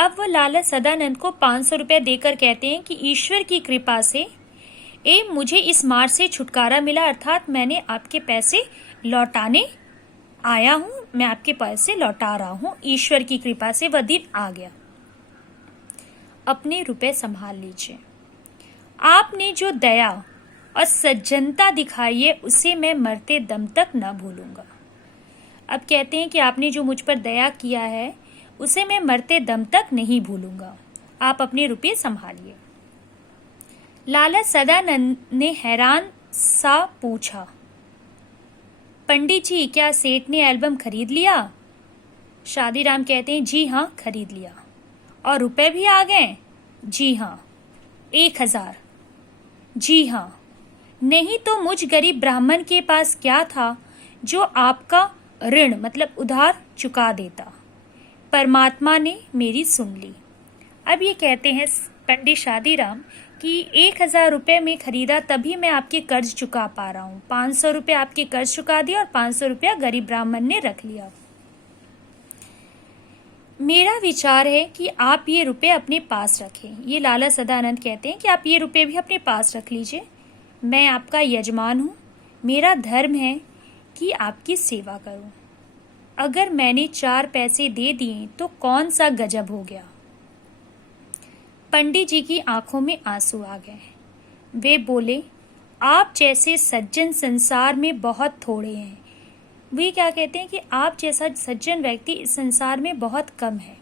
अब वह लाला सदानंद को 500 रुपये देकर कहते हैं कि ईश्वर की कृपा से मुझे इस मार से छुटकारा मिला, अर्थात मैंने आपके पैसे लौटाने आया हूँ, मैं आपके पैसे लौटा रहा हूँ, ईश्वर की कृपा से वह दिन आ गया। अपने रुपए संभाल लीजिए। आपने जो दया और सज्जनता दिखाई है उसे मैं मरते दम तक न भूलूंगा। अब कहते हैं कि आपने जो मुझ पर दया किया है उसे मैं मरते दम तक नहीं भूलूंगा, आप अपने रुपये संभालिए। लाला सदानंद ने हैरान सा पूछा, पंडित जी क्या सेठ ने एल्बम खरीद लिया? शादीराम कहते हैं जी हाँ खरीद लिया। और रुपए भी आ गए? जी हाँ। 1000? जी हाँ। नहीं तो मुझ गरीब ब्राह्मण के पास क्या था जो आपका ऋण मतलब उधार चुका देता। परमात्मा ने मेरी सुन ली। अब ये कहते हैं पंडित शादीराम कि 1000 रुपये में खरीदा तभी मैं आपके कर्ज चुका पा रहा हूँ। 500 रुपये आपके कर्ज चुका दिया और 500 रुपया गरीब ब्राह्मण ने रख लिया। मेरा विचार है कि आप ये रुपये अपने पास रखें। ये लाला सदानंद कहते हैं कि आप ये रुपये भी अपने पास रख लीजिए। मैं आपका यजमान हूँ, मेरा धर्म है कि आपकी सेवा करूँ। अगर मैंने 4 पैसे दे दिए तो कौन सा गजब हो गया। पंडित जी की आंखों में आंसू आ गए। वे बोले, आप जैसे सज्जन संसार में बहुत थोड़े हैं। वे क्या कहते हैं कि आप जैसा सज्जन व्यक्ति इस संसार में बहुत कम है।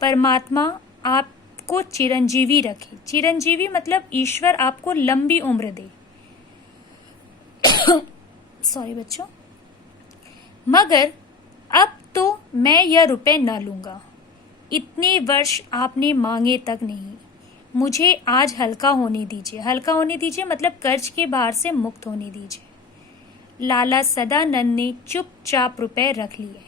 परमात्मा आपको चिरंजीवी रखे। चिरंजीवी मतलब ईश्वर आपको लंबी उम्र दे। सॉरी बच्चों। मगर अब तो मैं यह रुपए न लूंगा। इतने वर्ष आपने मांगे तक नहीं। मुझे आज हल्का होने दीजिए। हल्का होने दीजिए मतलब कर्ज के भार से मुक्त होने दीजिए। लाला सदानंद ने चुपचाप रुपए रख लिए।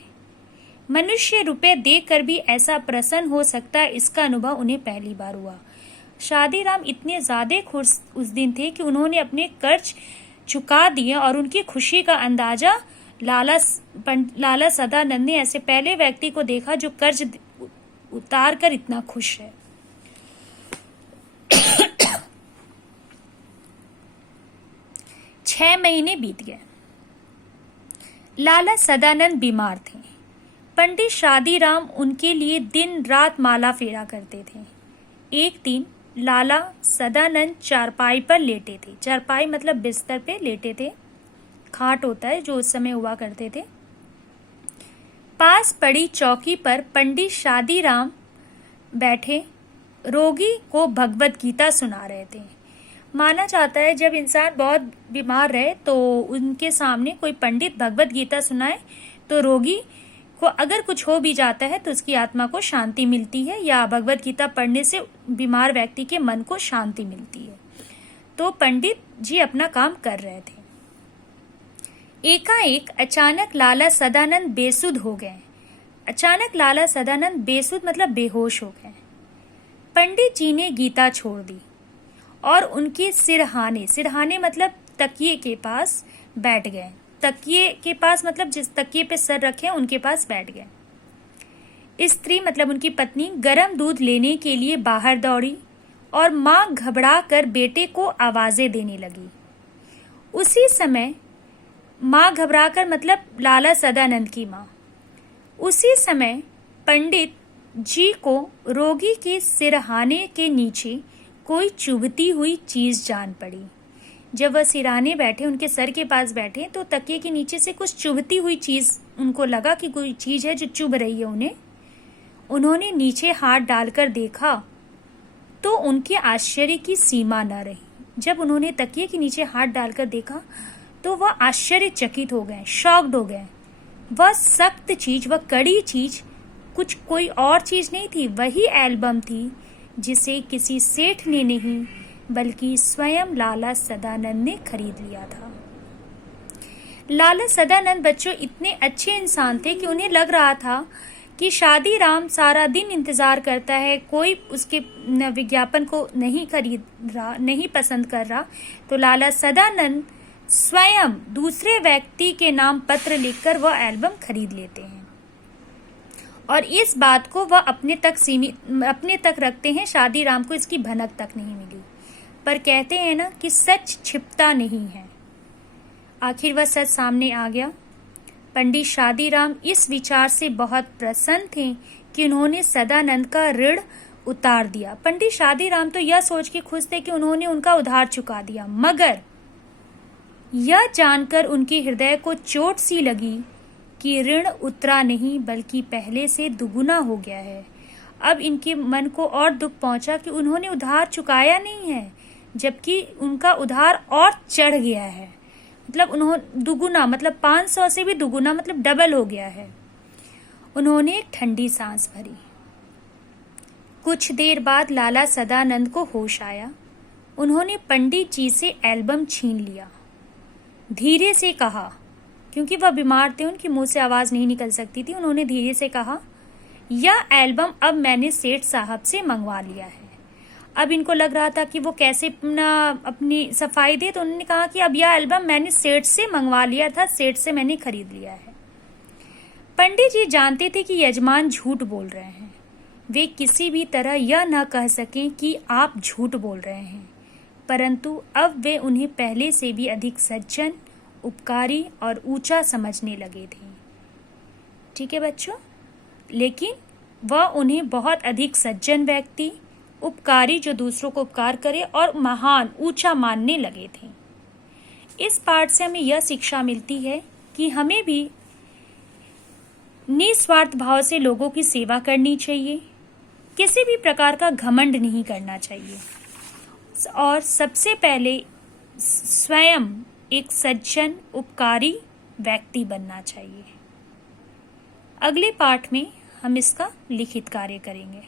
मनुष्य रुपए देकर भी ऐसा प्रसन्न हो सकता है, इसका अनुभव उन्हें पहली बार हुआ। शादीराम इतने ज्यादा खुश उस दिन थे कि उन्होंने अपने कर्ज चुका दिए और उनकी खुशी का अंदाजा लाला सदानंद ने ऐसे पहले व्यक्ति को देखा जो कर्ज उतार कर इतना खुश है। छह महीने बीत गए। लाला सदानंद बीमार थे। पंडित शादीराम उनके लिए दिन रात माला फेरा करते थे। एक दिन लाला सदानंद चारपाई पर लेटे थे। चारपाई मतलब बिस्तर पे लेटे थे। खाट होता है जो उस समय हुआ करते थे। पास पड़ी चौकी पर पंडित शादीराम बैठे रोगी को भगवत गीता सुना रहे थे। माना जाता है जब इंसान बहुत बीमार रहे तो उनके सामने कोई पंडित भगवत गीता सुनाए तो रोगी को अगर कुछ हो भी जाता है तो उसकी आत्मा को शांति मिलती है, या भगवत गीता पढ़ने से बीमार व्यक्ति के मन को शांति मिलती है। तो पंडित जी अपना काम कर रहे थे। एकाएक अचानक लाला सदानंद बेसुध हो गए। अचानक लाला सदानंद बेसुध मतलब बेहोश हो गए। पंडित जी ने गीता छोड़ दी और उनके सिरहाने मतलब तकिए के पास बैठ गए। तकिए के पास मतलब जिस तकिए पे सर रखे उनके पास बैठ गए। स्त्री मतलब उनकी पत्नी गर्म दूध लेने के लिए बाहर दौड़ी और माँ घबरा कर बेटे को आवाजें देने लगी। उसी समय माँ घबराकर मतलब लाला सदानंद की माँ। उसी समय पंडित जी को रोगी के सिरहाने के नीचे कोई चुभती हुई चीज जान पड़ी। जब वह सिरहाने बैठे, उनके सर के पास बैठे, तो तकिए के नीचे से कुछ चुभती हुई चीज उनको लगा कि कोई चीज है जो चुभ रही है उन्हें। उन्होंने नीचे हाथ डालकर देखा तो उनके आश्चर्य की सीमा न रही। जब उन्होंने तकिए के नीचे हाथ डालकर देखा तो वह आश्चर्यचकित हो गए, शॉक्ड हो गए। वह सख्त चीज, वह कड़ी चीज कुछ कोई और चीज नहीं थी, वही एल्बम थी जिसे किसी सेठ ने नहीं बल्कि स्वयं लाला सदानंद ने खरीद लिया था। लाला सदानंद बच्चों इतने अच्छे इंसान थे कि उन्हें लग रहा था कि शादीराम सारा दिन इंतजार करता है, कोई उसके विज्ञापन को नहीं खरीद रहा, नहीं पसंद कर रहा, तो लाला सदानंद स्वयं दूसरे व्यक्ति के नाम पत्र लिखकर वह एल्बम खरीद लेते हैं और इस बात को वह अपने तक रखते हैं। शादीराम को इसकी भनक तक नहीं मिली, पर कहते हैं ना कि सच छिपता नहीं है। आखिर वह सच सामने आ गया। पंडित शादीराम इस विचार से बहुत प्रसन्न थे कि उन्होंने सदानंद का ऋण उतार दिया। पंडित शादीराम तो यह सोच के खुश थे कि उन्होंने उनका उधार चुका दिया, मगर यह जानकर उनके हृदय को चोट सी लगी कि ऋण उतरा नहीं बल्कि पहले से दुगुना हो गया है। अब इनके मन को और दुख पहुंचा कि उन्होंने उधार चुकाया नहीं है, जबकि उनका उधार और चढ़ गया है। मतलब उन्होंने दुगुना, मतलब 500 से भी दुगुना, मतलब डबल हो गया है। उन्होंने एक ठंडी सांस भरी। कुछ देर बाद लाला सदानंद को होश आया। उन्होंने पंडित जी से एल्बम छीन लिया, धीरे से कहा, क्योंकि वह बीमार थे, उनके मुंह से आवाज नहीं निकल सकती थी। उन्होंने धीरे से कहा, यह एल्बम अब मैंने सेठ साहब से मंगवा लिया है। अब इनको लग रहा था कि वो कैसे अपनी सफाई दे, तो उन्होंने कहा कि अब यह एल्बम मैंने सेठ से मंगवा लिया था, सेठ से मैंने खरीद लिया है। पंडित जी जानते थे कि यजमान झूठ बोल रहे हैं। वे किसी भी तरह यह न कह सकें कि आप झूठ बोल रहे हैं, परंतु अब वे उन्हें पहले से भी अधिक सज्जन, उपकारी और ऊंचा समझने लगे थे। ठीक है बच्चों, लेकिन वह उन्हें बहुत अधिक सज्जन व्यक्ति, उपकारी जो दूसरों को उपकार करे, और महान, ऊंचा मानने लगे थे। इस पाठ से हमें यह शिक्षा मिलती है कि हमें भी निस्वार्थ भाव से लोगों की सेवा करनी चाहिए, किसी भी प्रकार का घमंड नहीं करना चाहिए, और सबसे पहले स्वयं एक सज्जन, उपकारी व्यक्ति बनना चाहिए। अगले पाठ में हम इसका लिखित कार्य करेंगे।